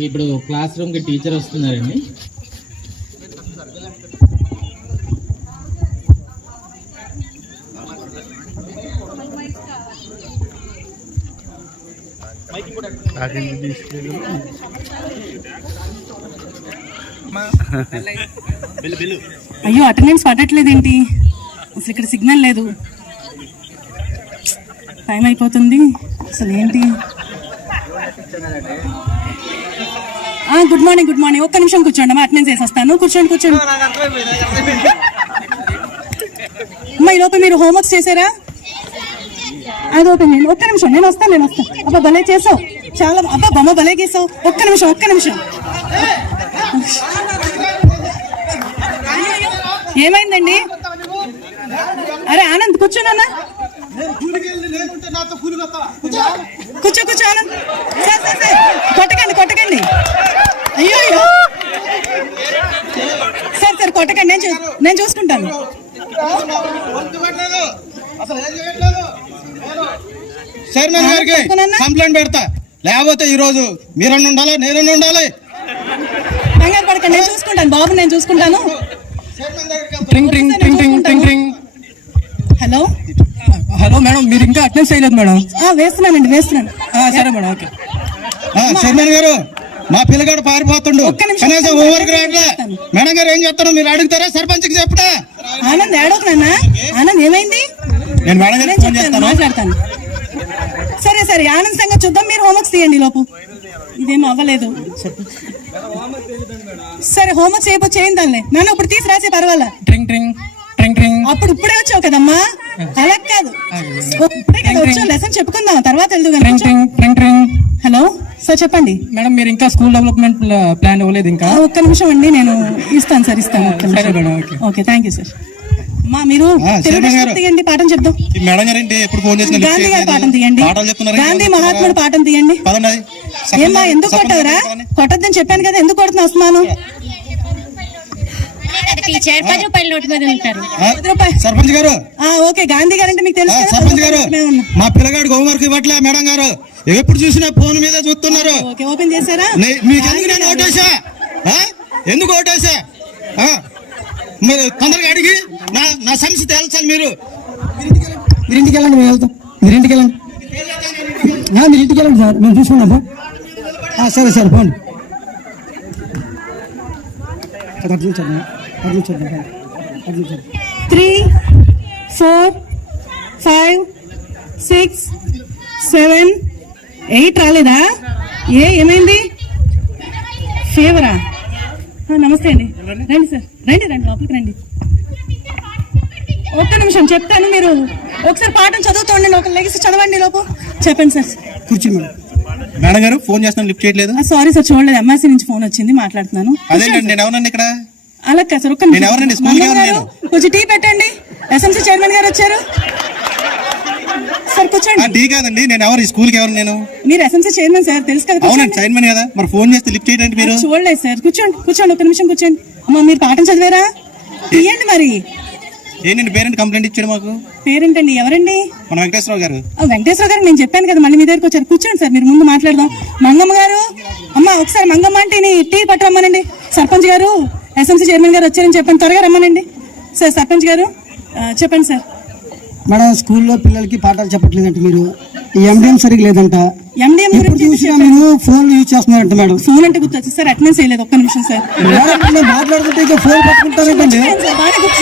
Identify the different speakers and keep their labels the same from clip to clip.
Speaker 1: ఇప్పుడు క్లాస్ రూమ్కి టీచర్ వస్తున్నారండి.
Speaker 2: అయ్యో అటెండెన్స్ పడట్లేదేంటి అసలు ఇక్కడ సిగ్నల్ లేదు. టైం అయిపోతుంది. అసలు ఏంటి? Good morning good morning. ఒక్క నిమిషం కూర్చోండి అమ్మా అటెండెన్స్ వేసి వస్తాను కూర్చోండి కూర్చోండి. అమ్మా ఈ లోపల మీరు హోంవర్క్స్ చేశారా? అది ఓపెన్ చేయండి. ఒక్క నిమిషం నేను వస్తాను నేను వస్తాను. అబ్బా భలే చేసావు. చాలా అబ్బా బొమ్మ భలే గీసావు. ఒక్క నిమిషం ఒక్క నిమిషం. ఏమైందండి? అరే ఆనంద్ కూర్చోనన్నా కూర్చో. కూర్చో ఆనంద్. Sir sir sir. కొట్టకండి కొట్టకండి. అయ్యో అయ్యో. సార్ సార్ కొట్టకండి. నేను చూ- నేను చూసుకుంటాను.
Speaker 3: చైర్మన్ గారికి? కంప్లైంట్ పెడతా. లేకపోతే ఈ రోజు మీరన్నా ఉండాలి నేనన్నా ఉండాలి?
Speaker 2: కంగారు పడకండి నేను చూసుకుంటాను. బాబు నేను చూసుకుంటాను.
Speaker 4: ట్రింగ్ ట్రింగ్ ట్రింగ్
Speaker 2: హలో?
Speaker 4: హలో మేడం మీరు ఇంకా అటెండ్ చేయలేదు మేడం.
Speaker 2: ఆ, వేస్తున్నానండి వేస్తున్నాను.
Speaker 4: ఆ, సరే మేడం ఓకే.
Speaker 3: ఆ, చైర్మన్ గారు మా పిల్లగాడు పారిపోతుండు.
Speaker 2: ఒక్క నిమిషం
Speaker 3: కనీసం
Speaker 2: సార్,
Speaker 3: హోంవర్క్ రావట్లే. మేడం గారు ఏం చెప్తారు మీరు అడుగుతారా? సర్పంచ్కి చెప్పడా?
Speaker 2: ఆనంద్ ఏడవుతున్నా ఆనంద్ ఏమైంది?
Speaker 3: నేను మేడం
Speaker 2: నేను
Speaker 3: ఫోన్
Speaker 2: చెప్తాను
Speaker 3: చేస్తాను.
Speaker 2: మాట్లాడతాను. సరే సరే ఆనంద్ సంగతి చూద్దాం. మీరు హోంవర్క్స్ తీయండి లోపు. ఇదేం అవ్వలేదు. సరే హోంవర్క్ చేయబో చేయిందాలే నాన్న ఇప్పుడు తీసి రాసే పర్వాలా?
Speaker 4: ట్రింగ్ ట్రింగ్
Speaker 2: అప్పుడు ఇప్పుడే వచ్చావు కదమ్మా? అలా కాదు. ఇప్పుడే కదా వచ్చావు లెసన్ చెప్పుకుందాం తర్వాత వెళ్దు హలో? సార్ చెప్పండి.
Speaker 4: మేడం మీరు ఇంకా స్కూల్ డెవలప్మెంట్ ప్లాన్ ఇవ్వలేదు ఇంకా?
Speaker 2: ఒక్క నిమిషం అండి నేను ఇస్తాను సార్ ఇస్తాను.
Speaker 4: Okay.
Speaker 2: Okay thank you sir అమ్మా మీరు తీయండి పాఠం చెప్దాం.
Speaker 3: ఈ మేడం గారు ఎప్పుడు ఫోన్ చేసిన
Speaker 2: గాంధీ గారి పాఠం తీయండి. గాంధీ మహాత్ముడు పాఠం తీయండి. ఏమ్మా ఎందుకు కొట్టవురా. కొట్టద్దని చెప్పాను కదా ఎందుకు కొడుతున్నా వస్తున్నాను
Speaker 5: టీచర్ పది రూపాయల నోటు మీద ఉంటారు.
Speaker 3: ఆ,
Speaker 2: పది రూపాయలు
Speaker 3: సర్పంచ్ గారు?
Speaker 2: ఆ, ఓకే. గాంధీ గారు అంటే మీకు తెలుసు
Speaker 3: సర్పంచ్ గారు. మా పిల్లగాడికి హోంవర్క్ ఇవ్వట్లే మేడం గారు. ఎప్పుడు చూసినా ఫోన్ మీద చూస్తున్నారు.
Speaker 2: ఓకే. ఓపెన్ చేశారా?
Speaker 3: మీకు ఎందుకు నేను ఓటేసా? ఎందుకు ఓటేసా? మీరు తొందరగా అడిగి నా నా సమస్య తేల్చాలి మీరు.
Speaker 6: మీరు ఇంటికి వెళ్ళండి మేము వెళ్తాం. మీరు ఇంటికి వెళ్ళండి. మీరు ఇంటికి వెళ్ళండి సార్. మేము చూసుకున్నాము సరే. సరే పోండి. అక్కడ
Speaker 2: three four five six seven eight రాలేదా? ఏ ఏమైంది? ఫీవరా? నమస్తే అండి. రండి. సార్. రండి రండి లోపలికి రండి. ఒక్క నిమిషం చెప్తాను మీరు. ఒకసారి పాఠం చదువుతుండండి ఒక లెగిసి చదవండి లోపు. చెప్పండి సార్.
Speaker 6: కూర్చోండి మేడం.
Speaker 3: గారు ఫోన్ చేస్తాను లిఫ్ట్ చేయట్లేదు.
Speaker 2: సారీ సార్ చూడలేదు. ఎంఆర్సీ నుంచి ఫోన్ వచ్చింది మాట్లాడుతున్నాను.
Speaker 3: అదేంటండి నేను ఎవరండి ఇక్కడ?
Speaker 2: అలా కాదు సార్ ఒక్క కొంచెం టీ పెట్టండి. ఎస్ఎంసీ చైర్మన్ గారు వచ్చారు. సార్ కూర్చోండి.
Speaker 3: టీ కాదండి నేను ఎవరు ఈ స్కూల్కి ఎవరు నేను?
Speaker 2: మీరు ఎస్ఎంసీ చైర్మన్ సార్ తెలుసు కదా
Speaker 3: అవునండి. చైర్మన్ కదా మరి ఫోన్ చేస్తే లిఫ్ట్ చేయడానికి మీరు?
Speaker 2: చూడలేదు సార్ కూర్చోండి కూర్చోండి ఒక నిమిషం కూర్చోండి. అమ్మ మీరు పాఠం చదివారా? తీయండి మరి.
Speaker 3: ఏంటండి పేరెంట్ కంప్లైంట్ ఇచ్చాడు మాకు?
Speaker 2: పేరేంటండి ఎవరండి?
Speaker 3: మన వెంకటేశ్వరరావు గారు.
Speaker 2: వెంకటేశ్వర గారు నేను చెప్పాను కదా మళ్ళీ మీ దగ్గరికి వచ్చారు. కూర్చోండి సార్ మీరు ముందు మాట్లాడదాం. మంగమ్మ గారు అమ్మ ఒకసారి మంగమ్మ అంటే టీ పట్టరమ్మనండి. సర్పంచ్ గారు ఎస్ఎంసీ చైర్మన్ గారు వచ్చారని చెప్పాను. త్వరగా రమ్మనండి. సార్ సర్పంచ్ గారు చెప్పండి సార్.
Speaker 6: మేడం స్కూల్లో పిల్లలకి పాఠాలు చెప్పట్లేదంట మీరు. ఎండిఎం సరిగ్గా లేదంట.
Speaker 2: ఎండిఎం
Speaker 6: చూసినా మీరు ఫోన్ యూజ్ చేస్తున్నారంట మేడం.
Speaker 2: ఫోన్ అంటే గుర్తొచ్చి సార్ అటెండెన్స్ వేయలేదు. ఒక్క నిమిషం సార్.
Speaker 6: మాట్లాడుతుంటే ఫోన్
Speaker 2: బాగా గుర్తు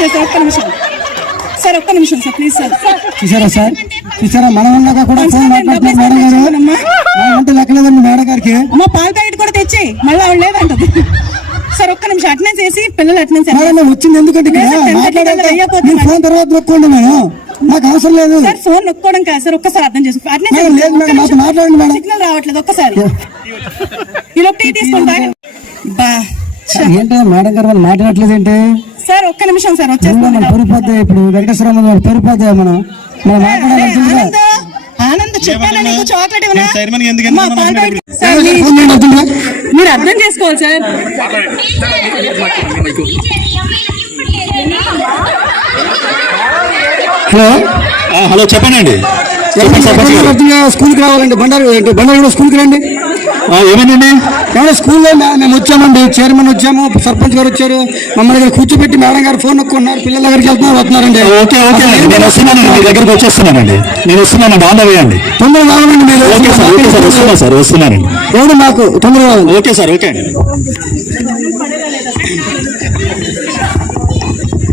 Speaker 2: చేశారు. ఒక్క నిమిషం. సార్ ఒక్క నిమిషం సార్ ప్లీజ్ సార్.
Speaker 6: చూసారా సార్? చూసారా? మనం ఉన్నాక కూడా ఫోన్ మాట్లాడుతున్నారు మేడం గారు. అంటే లెక్కలేదండి మేడం గారికి.
Speaker 2: అమ్మ పాల ప్యాకెట్ కూడా తెచ్చి మళ్ళీ ఆవిడ లేదంటది. సార్ ఒక్క నిమిషం అటెండెన్స్ వేసి పిల్లలు అటెండెన్స్
Speaker 6: మేడం వచ్చింది ఎందుకంటే ఇక్కడ
Speaker 2: లేదు సార్, టెన్ థర్టీ
Speaker 6: మాట్లాడాక
Speaker 2: కల్లా అయిపోతుంది
Speaker 6: మీ ఫోన్ తర్వాత నొక్కోండి మేడం. నాకు అవసరం లేదు.
Speaker 2: సార్ ఫోన్ నొక్కోవడం కాదు సార్ ఒక్కసారి అర్థం చేసుకో
Speaker 6: మేడం లేదు మేడం మాట్లాడండి మేడం.
Speaker 2: సిగ్నల్ రావట్లేదు ఒక్కసారి. లోపు టీ. బా.
Speaker 6: ఏంటో మేడం గారు వాళ్ళు మాట్లాడట్లేదు ఏంటి?
Speaker 2: సార్ ఒక్క నిమిషం సార్
Speaker 6: మనం
Speaker 2: వచ్చేస్తాను.
Speaker 6: పెరిగిపోతే ఇప్పుడు? వెంకటేశ్వర మనం మనం
Speaker 2: ఆనంద్ ఆనంద్? చెప్పానా నీకు చాక్లెట్? మీరు అర్థం చేసుకోవాలి సార్.
Speaker 6: హలో?
Speaker 3: హలో చెప్పండి
Speaker 6: స్కూల్కి రావాలండి బండారు బండారు కూడా స్కూల్కి రండి.
Speaker 3: ఏమైందండి?
Speaker 6: ఏమన్నా స్కూల్లో మే- మేము వచ్చామండి. చైర్మన్ వచ్చాము సర్పంచ్ గారు వచ్చారు. మమ్మల్ని ఇక్కడ కూర్చోబెట్టి మేడం గారు ఫోన్ నొక్కున్నారు పిల్లల దగ్గరికి వెళ్తున్నారు వస్తున్నారండి.
Speaker 3: ఓకే ఓకే అండి నేను వస్తున్నానండి మీ దగ్గరికి వచ్చేస్తున్నానండి. నేను వస్తున్నానండి ఆన్ ద వే అండి
Speaker 6: తొందరగా రావాలండి మీరు.
Speaker 3: ఓకే సార్ ఓకే సార్ వస్తున్నా సార్ వస్తున్నానండి.
Speaker 6: ఎవరు మాకు తొందరగా
Speaker 3: ఓకే సార్ ఓకే అండి.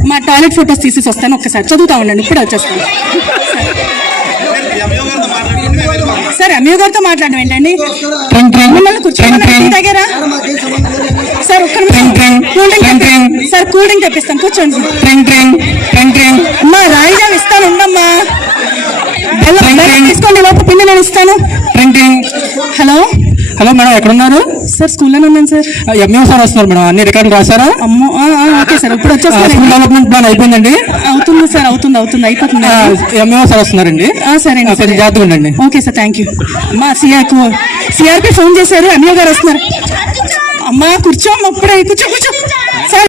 Speaker 2: మా టాయిలెట్ ఫొటోస్ తీసేసి వస్తాను ఒక్కసారి. చదువుతా ఉండండి ఇప్పుడే వచ్చేస్తాను. అమ్మయ్య గారితో మాట్లాడడం ఏంటండి? మిమ్మల్ని తాగారా సార్ ఒక్క నిమిషం. సార్ కూల్ డ్రింక్ తెప్పిస్తాను కూర్చోండి అమ్మా రాయిజాం ఇస్తాను ఉండమ్మా తీసుకోండి నేను ఇస్తాను.
Speaker 4: ట్రింగ్
Speaker 2: హలో?
Speaker 4: హలో మేడం ఎక్కడున్నారు?
Speaker 2: సార్ స్కూల్లోనే ఉన్నాను సార్.
Speaker 4: ఎంఈఓ సార్ వస్తున్నారు మేడం? అన్ని రికార్డులు రాశారా?
Speaker 2: అమ్మో ఆ, ఆ, ఓకే సార్ ఇప్పుడు
Speaker 4: స్కూల్
Speaker 2: వచ్చేస్తాను
Speaker 4: డెవలప్మెంట్ ప్లాన్ అయిపోయిందండి?
Speaker 2: అవుతుంది సార్ అవుతుంది అవుతుంది అయిపోతుంది.
Speaker 4: ఎంఈఓ సార్ వస్తున్నారండి?
Speaker 2: ఆ, సరే అండి,
Speaker 4: కొంచెం
Speaker 2: సరే.
Speaker 4: జాగ్రత్తగా ఉండండి.
Speaker 2: Okay sir thank you. అమ్మా సిఆర్ సిఆర్పి ఫోన్ చేశారు అమ్మయ్య గారు వస్తున్నారు. అమ్మా కూర్చో అమ్మ, అప్పుడే కూర్చో కూర్చో. సార్